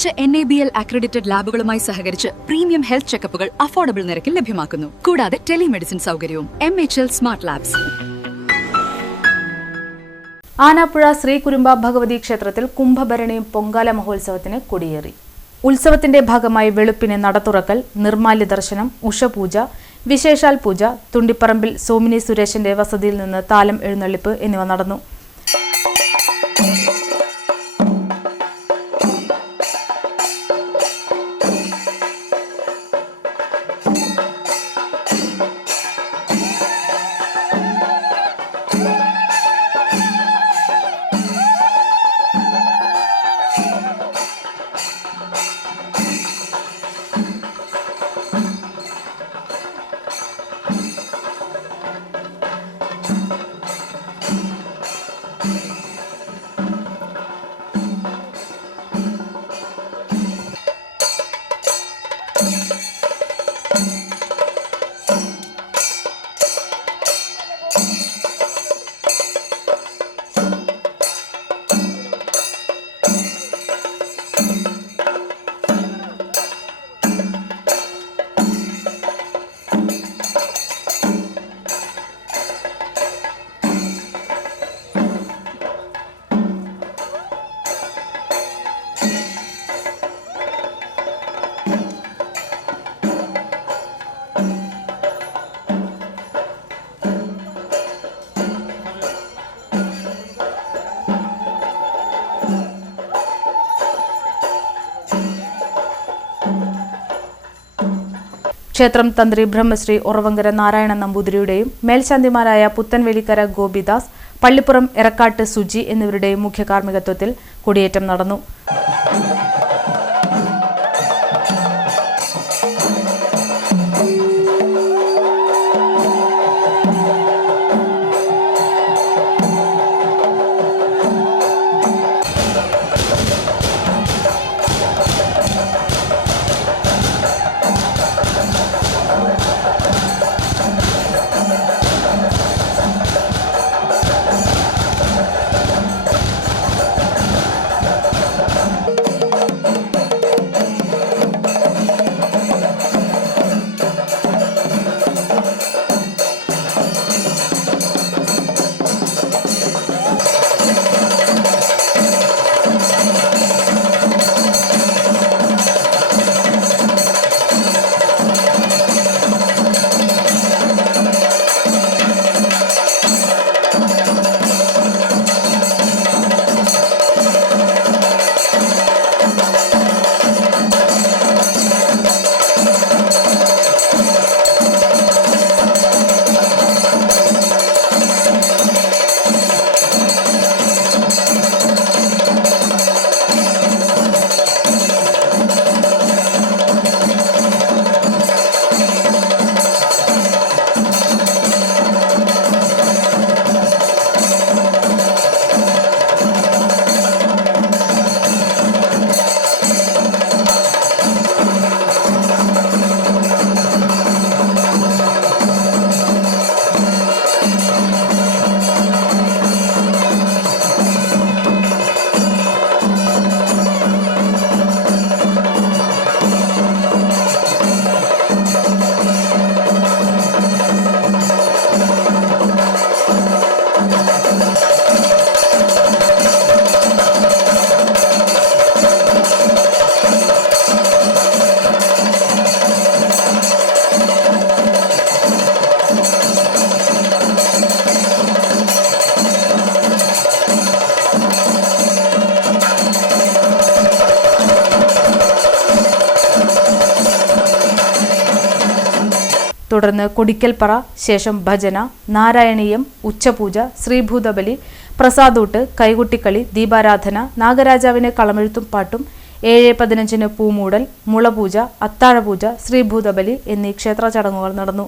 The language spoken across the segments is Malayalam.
മികച്ച NABL അക്രഡിറ്റഡ് ലാബുകളുമായി സഹകരിച്ച് പ്രീമിയം ഹെൽത്ത് ചെക്കപ്പുകൾ അഫോർഡബിൾ നിരക്കിൽ ലഭ്യമാക്കുന്നു. കൂടാതെ ടെലിമെഡിസിൻ സൗകര്യവും. MHL smart labs. Anappuzha Shri Kurumba Bhagavathi ക്ഷേത്രത്തിൽ കുംഭഭരണിയും പൊങ്കാല മഹോത്സവത്തിന് കൊടിയേറി. ഉത്സവത്തിന്റെ ഭാഗമായി വെളുപ്പിന് നട തുറക്കൽ, നിർമാല്യ ദർശനം, ഉഷപൂജ, വിശേഷാൽ പൂജ, തുണ്ടിപ്പറമ്പിൽ സോമിനി സുരേഷിന്റെ വസതിയിൽ നിന്ന് താലം എഴുന്നള്ളിപ്പ് എന്നിവ നടന്നു. ക്ഷേത്രം തന്ത്രി ബ്രഹ്മശ്രീ ഉറവങ്കര നാരായണ നമ്പൂതിരിയുടെയും മേൽശാന്തിമാരായ പുത്തൻവേലിക്കര ഗോപിദാസ്, പള്ളിപ്പുറം എറക്കാട്ട് സുജി എന്നിവരുടെയും മുഖ്യ കാർമ്മികത്വത്തിൽ കൊടിയേറ്റം നടന്നു. തുടർന്ന് കൊടിക്കൽപ്പറ, ശേഷം ഭജന, നാരായണീയം, ഉച്ചപൂജ, ശ്രീഭൂതബലി, പ്രസാദൂട്ട്, കൈകൊട്ടിക്കളി, ദീപാരാധന, നാഗരാജാവിന് കളമെഴുത്തും പാട്ടും, 7:15 പൂമൂടൽ, മുളപൂജ, അത്താഴപൂജ, ശ്രീഭൂതബലി എന്നീ ക്ഷേത്ര ചടങ്ങുകൾ നടന്നു.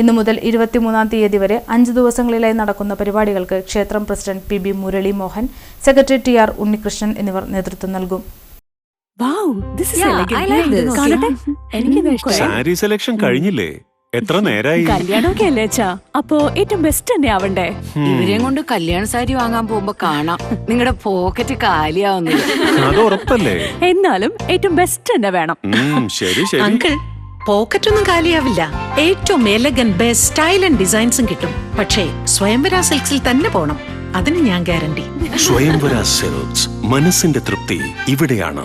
ഇന്നു മുതൽ 23-ാം തീയതി വരെ 5 ദിവസങ്ങളിലായി നടക്കുന്ന പരിപാടികൾക്ക് ക്ഷേത്രം president PB Murali Mohan, secretary TR Unnikrishnan എന്നിവർ നേതൃത്വം നൽകും. സാരി സെലക്ഷൻ കഴിഞ്ഞില്ലേ? എത്ര നേരായി? കല്യാണമൊക്കെ അല്ലേ അച്ഛാ, അപ്പോ ഏറ്റവും ബെസ്റ്റ് തന്നെ ആവണ്ടേ? ഇവരെയും കൊണ്ട് കല്യാണ സാരി വാങ്ങാൻ പോകുമ്പോ കാണാം നിങ്ങളുടെ പോക്കറ്റ് കാലിയാവുന്നു. അത് ഉറപ്പല്ലേ? എന്നാലും ഏറ്റവും ബെസ്റ്റ് തന്നെ വേണം. ശരി ശരി. അങ്കിൾ, പോക്കറ്റ് ഒന്നും കാലിയാവില്ല. ഏറ്റവും എലഗൻ ബെസ്റ്റ് സ്റ്റൈൽ ആൻഡ് ഡിസൈൻസും കിട്ടും. പക്ഷേ സ്വയംവര സിൽക്സിൽ തന്നെ പോണം, അതിന് ഞാൻ ഗ്യാരണ്ടി. സ്വയംവര സിൽക്സ്, മനസ്സിന്റെ തൃപ്തി ഇവിടെയാണ്.